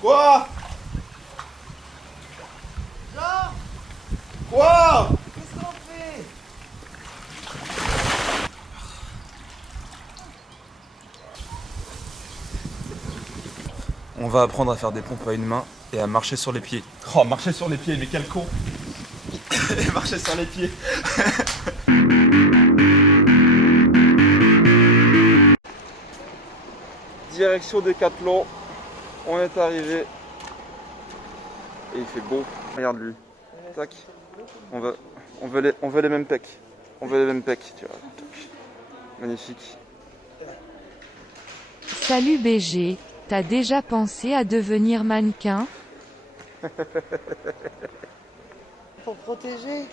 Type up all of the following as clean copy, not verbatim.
Quoi? Jean, Quoi? qu'est-ce qu'on fait? On va apprendre à faire des pompes à une main et à marcher sur les pieds. Oh, marcher sur les pieds, mais quel con! Marcher sur les pieds! Direction Décathlon, on est arrivé. Et il fait beau, regarde lui. Tac. On veut les mêmes pecs. On veut les mêmes pecs, tu vois. Tac. Magnifique. Salut BG, t'as déjà pensé à devenir mannequin? Pour protéger.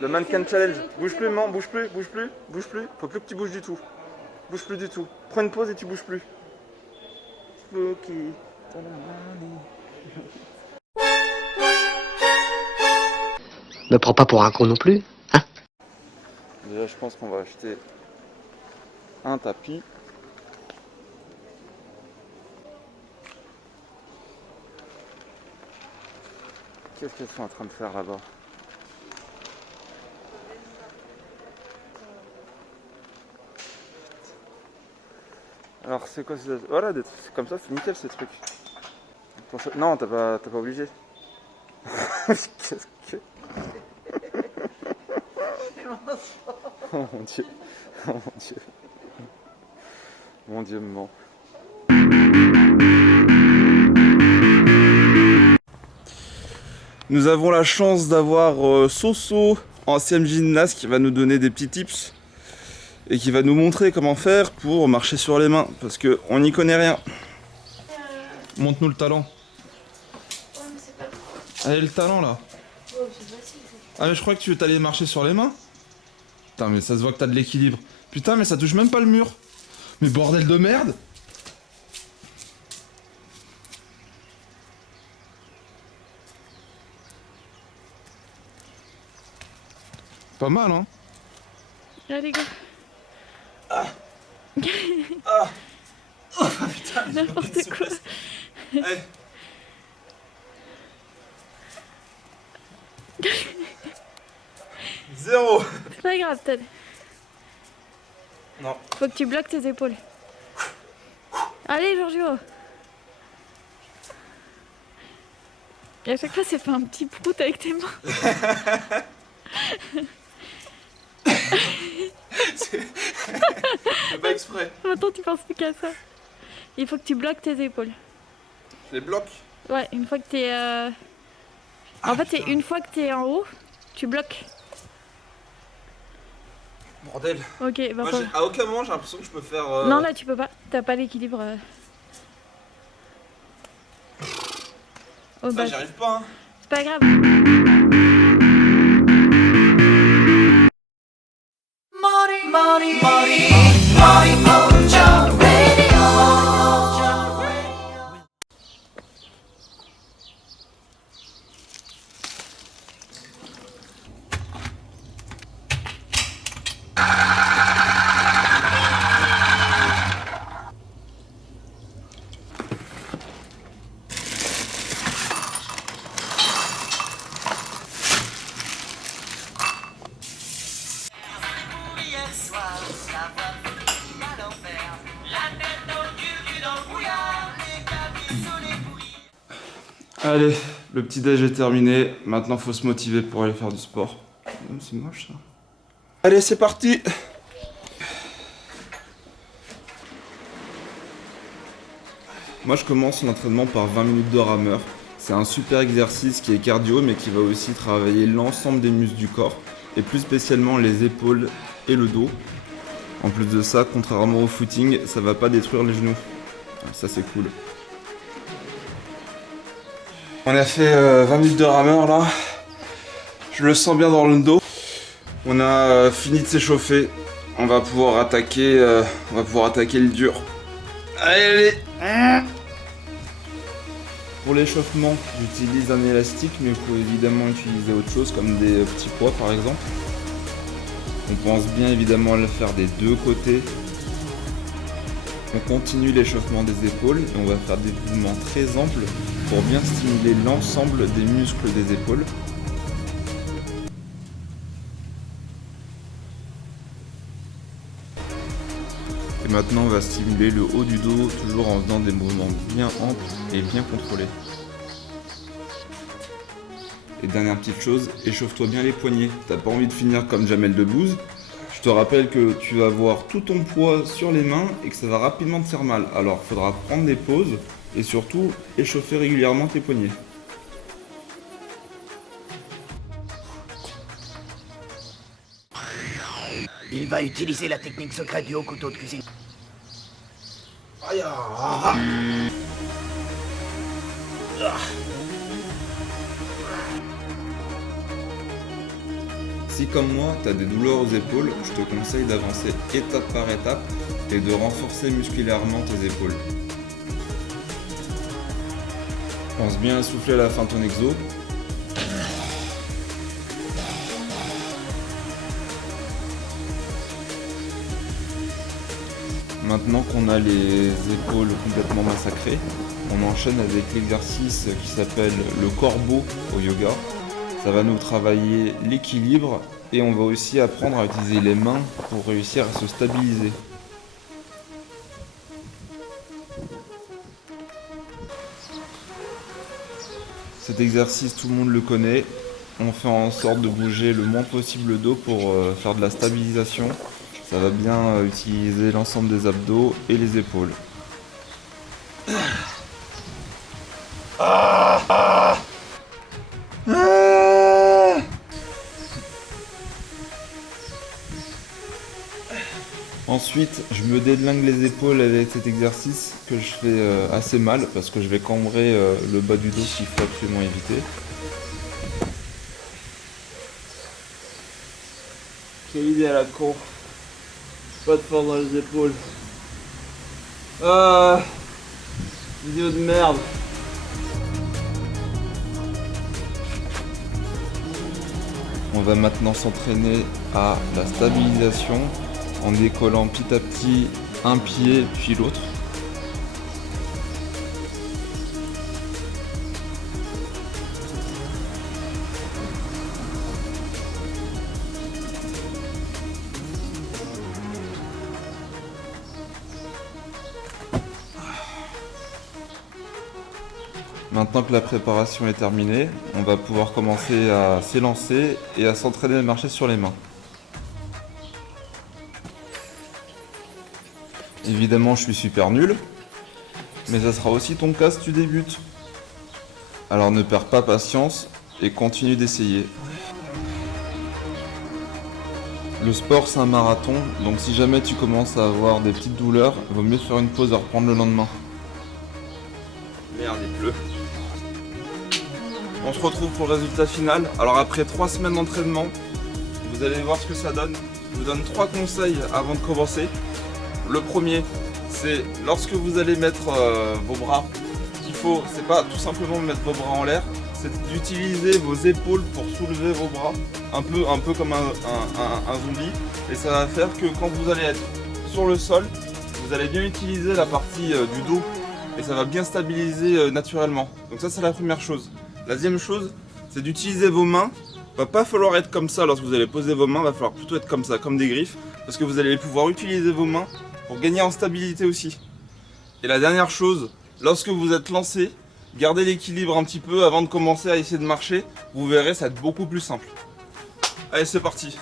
Le mannequin challenge. Bouge plus, maman, bouge plus, bouge plus, bouge plus. Faut plus que tu bouges du tout. Bouge plus du tout. Prends une pause et tu bouges plus. Ok. Me prends pas pour un con non plus, hein? Déjà, je pense qu'on va acheter un tapis. Qu'est-ce qu'elles sont en train de faire là-bas? Alors c'est quoi ces... Voilà, c'est comme ça, c'est nickel ces trucs. Non, t'as pas obligé. Qu'est-ce que... Oh mon dieu. Oh mon dieu. Mon dieu me ment. Nous avons la chance d'avoir Soso, ancienne gymnaste, qui va nous donner des petits tips et qui va nous montrer comment faire pour marcher sur les mains, parce qu'on n'y connaît rien. Montre-nous le talent. Allez, le talent là. Ah mais je crois que tu veux t'aller marcher sur les mains. Putain mais ça se voit que t'as de l'équilibre. Putain mais ça touche même pas le mur. Mais bordel de merde. Pas mal hein. Allez go. Oh putain, N'importe quoi. Allez. Zéro. C'est pas grave, Ted. Non. Faut que tu bloques tes épaules. Allez, Giorgio. Et à chaque fois, c'est fait un petit prout avec tes mains. C'est pas exprès. Maintenant, tu penses plus qu'à ça. Il faut que tu bloques tes épaules. Je les bloque. Ouais, une fois que t'es... En fait, c'est une fois que t'es en haut, tu bloques. Bordel. Ok, bah Moi, à aucun moment j'ai l'impression que je peux faire... Non, là, tu peux pas. T'as pas l'équilibre. Oh, Ça bah, j'y arrive pas hein. c'est pas grave. Allez, le petit déj est terminé. Maintenant faut se motiver pour aller faire du sport. C'est moche ça. Allez, c'est parti. Moi je commence l'entraînement par 20 minutes de rameur. C'est un super exercice qui est cardio mais qui va aussi travailler l'ensemble des muscles du corps et plus spécialement les épaules et le dos. En plus de ça, contrairement au footing, ça va pas détruire les genoux. Ça c'est cool. On a fait 20 minutes de rameur là. Je le sens bien dans le dos. On a fini de s'échauffer. On va pouvoir attaquer le dur. Allez, allez. Pour l'échauffement, j'utilise un élastique, mais vous pouvez évidemment utiliser autre chose comme des petits poids par exemple. On pense bien évidemment à le faire des deux côtés. On continue l'échauffement des épaules et on va faire des mouvements très amples pour bien stimuler l'ensemble des muscles des épaules. Et maintenant on va stimuler le haut du dos, toujours en faisant des mouvements bien amples et bien contrôlés. Et dernière petite chose, échauffe-toi bien les poignets. T'as pas envie de finir comme Jamel Debbouze. Je te rappelle que tu vas avoir tout ton poids sur les mains et que ça va rapidement te faire mal. Alors il faudra prendre des pauses et surtout échauffer régulièrement tes poignets. Il va utiliser la technique secrète du haut couteau de cuisine. Si comme moi, tu as des douleurs aux épaules, je te conseille d'avancer étape par étape et de renforcer musculairement tes épaules. Pense bien à souffler à la fin de ton exo. Maintenant qu'on a les épaules complètement massacrées, on enchaîne avec l'exercice qui s'appelle le corbeau au yoga. Ça va nous travailler l'équilibre et on va aussi apprendre à utiliser les mains pour réussir à se stabiliser. Cet exercice, tout le monde le connaît. On fait en sorte de bouger le moins possible le dos pour faire de la stabilisation. Ça va bien utiliser l'ensemble des abdos et les épaules. Ensuite, je me dédlingue les épaules avec cet exercice que je fais assez mal parce que je vais cambrer le bas du dos qu'il faut absolument éviter. Quelle idée à la con. Pas de force dans les épaules. Ah, vidéo de merde. On va maintenant s'entraîner à la stabilisation en décollant petit à petit un pied puis l'autre. Maintenant que la préparation est terminée, on va pouvoir commencer à s'élancer et à s'entraîner à marcher sur les mains. Évidemment, je suis super nul, mais ça sera aussi ton cas si tu débutes. Alors ne perds pas patience et continue d'essayer. Le sport, c'est un marathon, donc si jamais tu commences à avoir des petites douleurs, il vaut mieux faire une pause et reprendre le lendemain. Merde, il pleut. On se retrouve pour le résultat final. Alors après 3 semaines d'entraînement, vous allez voir ce que ça donne. Je vous donne 3 conseils avant de commencer. Le premier, c'est lorsque vous allez mettre vos bras, ce qu'il faut, c'est pas tout simplement mettre vos bras en l'air, c'est d'utiliser vos épaules pour soulever vos bras, un peu comme un zombie. Et ça va faire que quand vous allez être sur le sol, vous allez bien utiliser la partie du dos et ça va bien stabiliser naturellement. Donc ça, c'est la première chose. La deuxième chose, c'est d'utiliser vos mains. Va pas falloir être comme ça lorsque vous allez poser vos mains, va falloir plutôt être comme ça, comme des griffes, parce que vous allez pouvoir utiliser vos mains pour gagner en stabilité aussi. Et la dernière chose, lorsque vous êtes lancé, gardez l'équilibre un petit peu avant de commencer à essayer de marcher, vous verrez, ça va être beaucoup plus simple. Allez, c'est parti.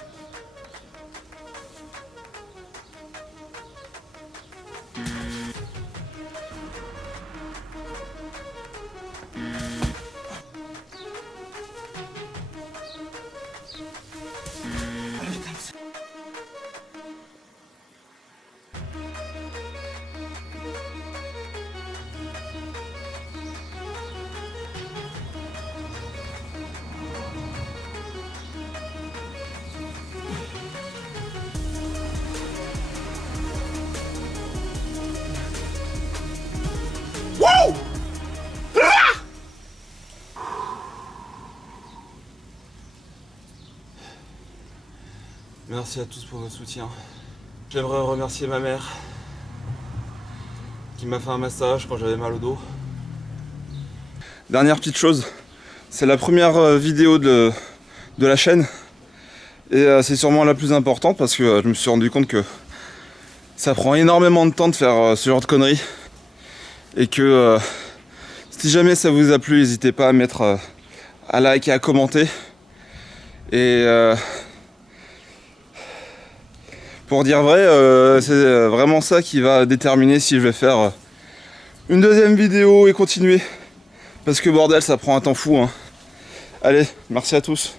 Merci à tous pour votre soutien. J'aimerais remercier ma mère qui m'a fait un massage quand j'avais mal au dos. Dernière petite chose, c'est la première vidéo de la chaîne et c'est sûrement la plus importante parce que je me suis rendu compte que ça prend énormément de temps de faire ce genre de conneries et que si jamais ça vous a plu, n'hésitez pas à mettre à like et à commenter. Et pour dire vrai, c'est vraiment ça qui va déterminer si je vais faire une deuxième vidéo et continuer. Parce que bordel, ça prend un temps fou, hein. Allez, merci à tous.